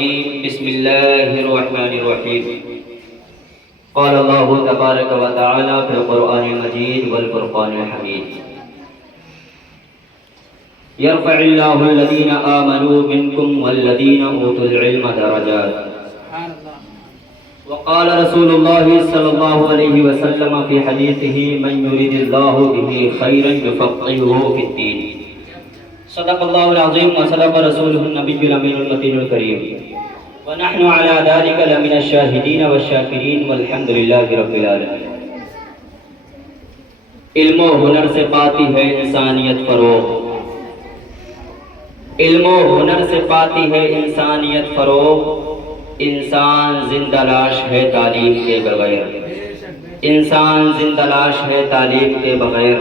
الرجيم بسم الله الرحمن الرحيم قال الله تبارك وتعالى في القرآن المجيد والفرقان الحميد يرفع الله الذين آمنوا منكم والذين أوتوا العلم درجات وقال رسول الله صلى الله عليه وسلم في حديثه من يريد الله به خيرا يفقهه في الدين صدق الله العظيم وصدق رسوله النبي الأمين المتين الكريم ونحن على ذلك لمن الشاهدين والشاكرين والحمد لله رب العالمين۔ علم و ہنر سے پاتی ہے انسانیت فروغ، علم و ہنر سے پاتی ہے انسانیت فروغ، انسان زندہ لاش ہے تعلیم کے بغیر، انسان زندہ لاش ہے تعلیم کے بغیر،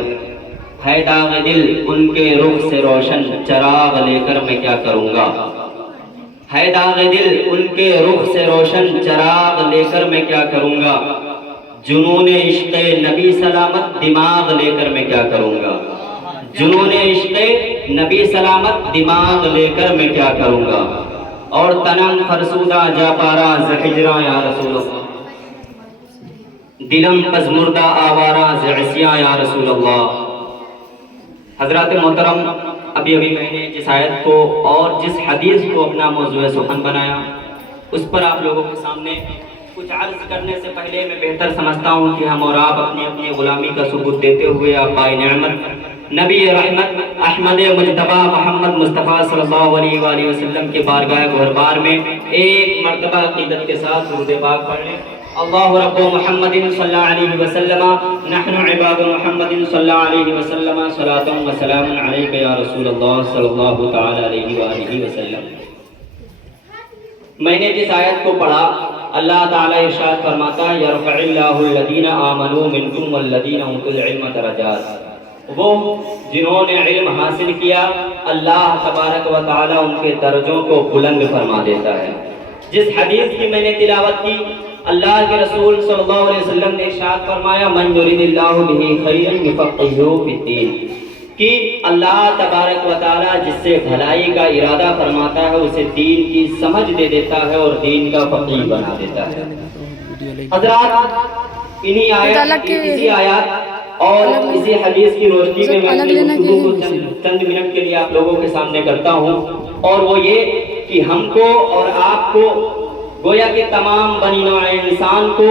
ہے داغ دل ان کے رخ سے روشن چراغ لے کر میں کیا کروں گا، ہے داغ دل ان کے رخ سے روشن چراغ لے کر میں کیا کروں گا، جنون عشق نبی سلامت دماغ لے کر میں کیا کروں گا، جنون عشق نبی سلامت دماغ لے کر میں کیا کروں گا، اور تنم فرسودہ جا پارا زہجراں یا رسول اللہ، دلم پزمردہ آوارہ زعسیاں یا رسول اللہ۔ حضرات محترم، ابھی میں نے جس آیت کو اور جس حدیث کو اپنا موضوع سخن بنایا، اس پر آپ لوگوں کے سامنے کچھ عرض کرنے سے پہلے میں بہتر سمجھتا ہوں کہ ہم اور آپ اپنی اپنی غلامی کا ثبوت دیتے ہوئے آقائے نعمت نبی رحمت احمد مجتبیٰ محمد مصطفیٰ صلی اللہ علیہ وآلہ وسلم کے بارگاہ گہربار میں ایک مرتبہ عقیدت کے ساتھ درود پاک پڑھ لیں۔ اللہ رب محمد صلی اللہ علیہ وسلم نحن عباد محمد صلی اللہ علیہ وسلم صلاۃ و سلام علیک یا رسول اللہ صلی اللہ تعالی علیہ وآلہ وسلم۔ میں نے جس آیت کو پڑھا، اللہ تعالیٰ ارشاد فرماتا ہے یرفع اللہ الذین آمنوا منکم والذین اوتوا العلم درجات، وہ جنہوں نے علم حاصل کیا اللہ تبارک و تعالیٰ ان کے درجوں کو بلند فرما دیتا ہے۔ جس حدیث کی میں نے تلاوت کی، اللہ کے رسول صلی اللہ علیہ وسلم نے ارشاد فرمایا من یرید اللہ بہ خیرا یفقہہ فی الدین، کہ اللہ تبارک و تعالیٰ جس سے بھلائی کا ارادہ فرماتا ہے اسے دین کی سمجھ دے دیتا ہے اور دین کا فقیہ بنا دیتا ہے۔ حضرات، اسی آیات اور اسی حدیث کی روشنی میں اپنی گفتگو کو چند منٹ کے لیے آپ لوگوں کے سامنے کرتا ہوں، اور وہ یہ کہ ہم کو اور آپ کو، گویا کہ تمام بنی نوع انسان کو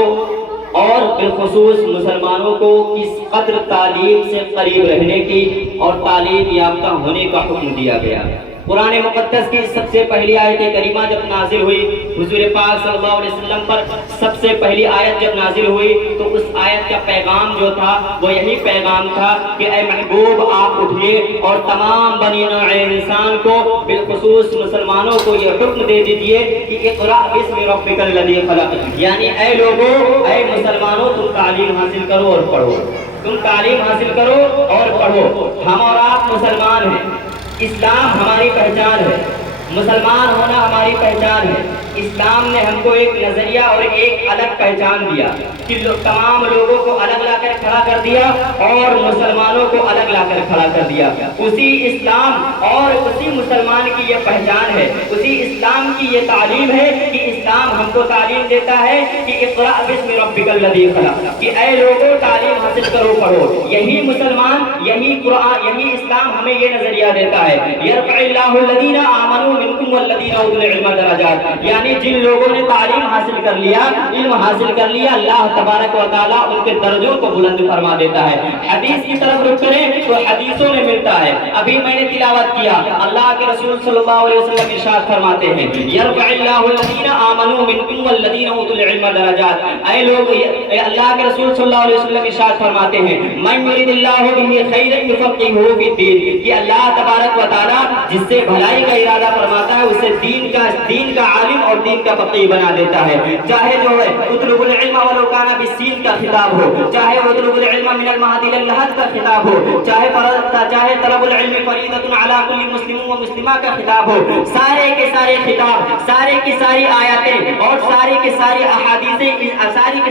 اور بالخصوص مسلمانوں کو کس قدر تعلیم سے قریب رہنے کی اور تعلیم یافتہ ہونے کا حکم دیا گیا۔ قرآن مقدس کی سب سے پہلی آیت کریمہ جب نازل ہوئی، حضور پاک صلی اللہ علیہ وسلم پر سب سے پہلی آیت جب نازل ہوئی تو اس آیت کا پیغام جو تھا وہ یہی پیغام تھا کہ اے محبوب آپ اٹھیے اور تمام بنی نوع انسان کو بالخصوص مسلمانوں کو یہ حکم دے دیجئے کہ اقرأ باسم ربک الذی خلق، یعنی اے لوگوں، اے مسلمانوں، تم تعلیم حاصل کرو اور پڑھو، تم تعلیم حاصل کرو اور پڑھو۔ ہم اور آپ مسلمان ہیں، اسلام ہماری پہچان ہے، مسلمان ہونا ہماری پہچان ہے۔ اسلام نے ہم کو ایک نظریہ اور ایک الگ پہچان دیا کہ تمام لوگوں کو الگ لا کر کھڑا کر دیا اور مسلمانوں کو الگ لا کر کھڑا کر دیا۔ اسی اسلام اور اسی مسلمان کی یہ پہچان ہے، اسی اسلام کی یہ تعلیم ہے کہ اسلام ہم کو تعلیم دیتا ہے کہ اقرأ باسم ربک الذی خلق، کہ اے لوگوں تعلیم حاصل کرو، پڑھو۔ یہی مسلمان، یہی قرآن، یہی اسلام ہمیں یہ نظریہ دیتا ہے یرفع اللہ الذین آمنوا منکم والذین اوتوا العلم درجات، یعنی جن لوگوں نے تعلیم حاصل کر لیا، علم حاصل کر لیا، اللہ تبارک و تعالیٰ ان کے درجوں کو بلند فرما دیتا ہے۔ حدیث کی طرف رخ کریں تو حدیثوں میں ملتا ہے، ابھی میں نے تلاوت کیا، اللہ کے رسول صلی اللہ علیہ وسلم ارشاد فرماتے ہیں یرفع اللہ الذین آمنوا منکم والذین اوتوا العلم درجات، اے لوگ، اللہ کے رسول صلی اللہ علیہ وسلم ارشاد فرماتے ہیں من یرید اللہ بہ خیرا یفقہہ فی الدین، کہ اللہ تبارک و تعالیٰ جس سے بھلائی کا ارادہ فرماتا ہے اسے دین کا عالم اور دین کا فقیہ بنا دیتا ہے۔ چاہے جو ہے اطلب العلم ولو کان بالسین کا خطاب ہو، چاہے اطلب العلم من المہد الى اللحد کا خطاب ہو، چاہے طلب العلم فریضۃ علی کل مسلم و مسلمہ کا خطاب ہو، سارے کے سارے خطاب، سارے کی ساری آیات آیاتیں اور ساری کی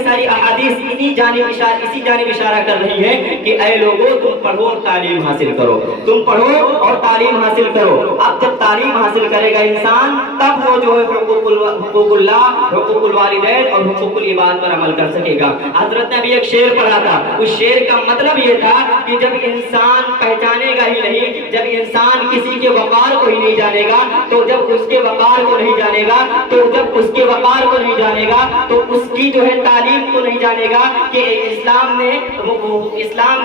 ساری احادیث اسی جانب اشارہ کر رہی ہے کہ اے لوگوں تم پڑھو اور تعلیم حاصل کرو، تم پڑھو اور تعلیم حاصل کرو۔ اب جب تعلیم حاصل کرے گا انسان تب وہ جو ہے حقوق اللہ، حقوق الوالدین اور حقوق العباد پر عمل کر سکے گا۔ حضرت نے بھی ایک شعر پڑھا تھا، اس شعر کا مطلب یہ تھا کہ جب انسان پہچانے گا ہی نہیں، جب انسان کسی کے وقار کو ہی نہیں جانے گا، تو جب اس کے وقار کو نہیں جانے گا، تو جب اس کے وقار کو نہیں جانے گا تو اس کی جو ہے تعلیم کو نہیں جانے گا کہ اسلام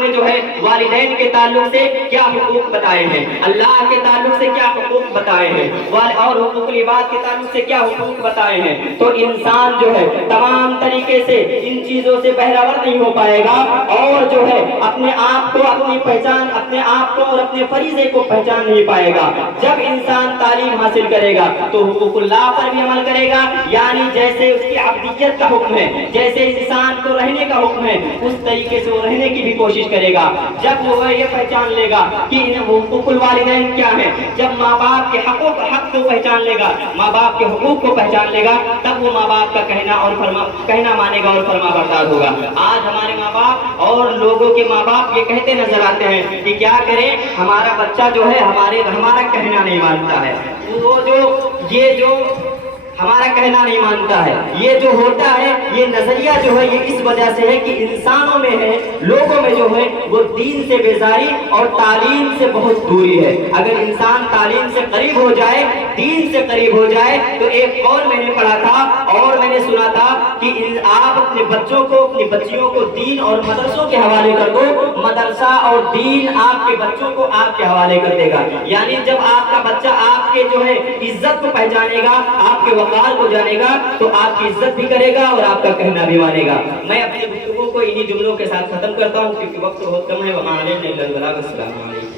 نے جو ہے والدین کے تعلق سے کیا حقوق بتائے ہیں، اللہ کے تعلق سے کیا حقوق بتائے ہیں، اور حقوق العباد کے تعلق سے کیا حقوق بتائے ہیں۔ تو انسان جو ہے تمام طریقے سے ان چیزوں سے بہرور نہیں ہو پائے گا، اور جو ہے اپنے آپ کو، اپنی پہچان، اپنے آپ کو اور اپنے فریضے کو پہچان نہیں پائے گا۔ جب انسان تعلیم حاصل کرے گا تو حقوق اللہ پر بھی عمل کرے گا، یعنی جیسے اس کی عبدیت کا حکم ہے، جیسے انسان کو رہنے کا حکم ہے، اس طریقے سے وہ رہنے کی بھی کوشش کرے گا۔ جب وہ یہ پہچان لے گا کہ حقوق الوالدین کیا ہے، جب ماں باپ کے حق کو پہچان لے گا، ماں باپ کے حقوق کو پہچان لے گا، تب وہ ماں باپ کا کہنا مانے گا اور فرما بردار ہوگا۔ آج ہمارے ماں باپ اور لوگوں کے ماں باپ یہ کہتے نظر آتے ہیں کہ کیا کریں، ہمارا بچہ جو ہے ہمارا کہنا نہیں مانتا ہے، یہ جو ہمارا کہنا نہیں مانتا ہے، یہ جو ہوتا ہے، یہ نظریہ جو ہے یہ اس وجہ سے ہے کہ انسانوں میں ہے، لوگوں میں جو ہے وہ دین سے بیزاری اور تعلیم سے بہت دوری ہے۔ اگر انسان تعلیم سے قریب ہو جائے، دین سے قریب ہو جائے، تو ایک قول میں نے پڑھا تھا اور میں نے سنا تھا کہ آپ اپنے بچوں کو، اپنی بچیوں کو دین اور مدرسوں کے حوالے کر دو، مدرسہ اور دین آپ کے بچوں کو آپ کے حوالے کر دے گا۔ یعنی جب آپ کا بچہ آپ کے جو ہے عزت کو پہچانے گا، آپ کے وقار کو جانے گا، تو آپ کی عزت بھی کرے گا اور آپ کا کہنا بھی مانے گا۔ میں اپنی گفتگو کو انہی جملوں کے ساتھ ختم کرتا ہوں کیونکہ وقت بہت کم ہے۔ وما علینا الا البلاغ۔ السلام علیکم۔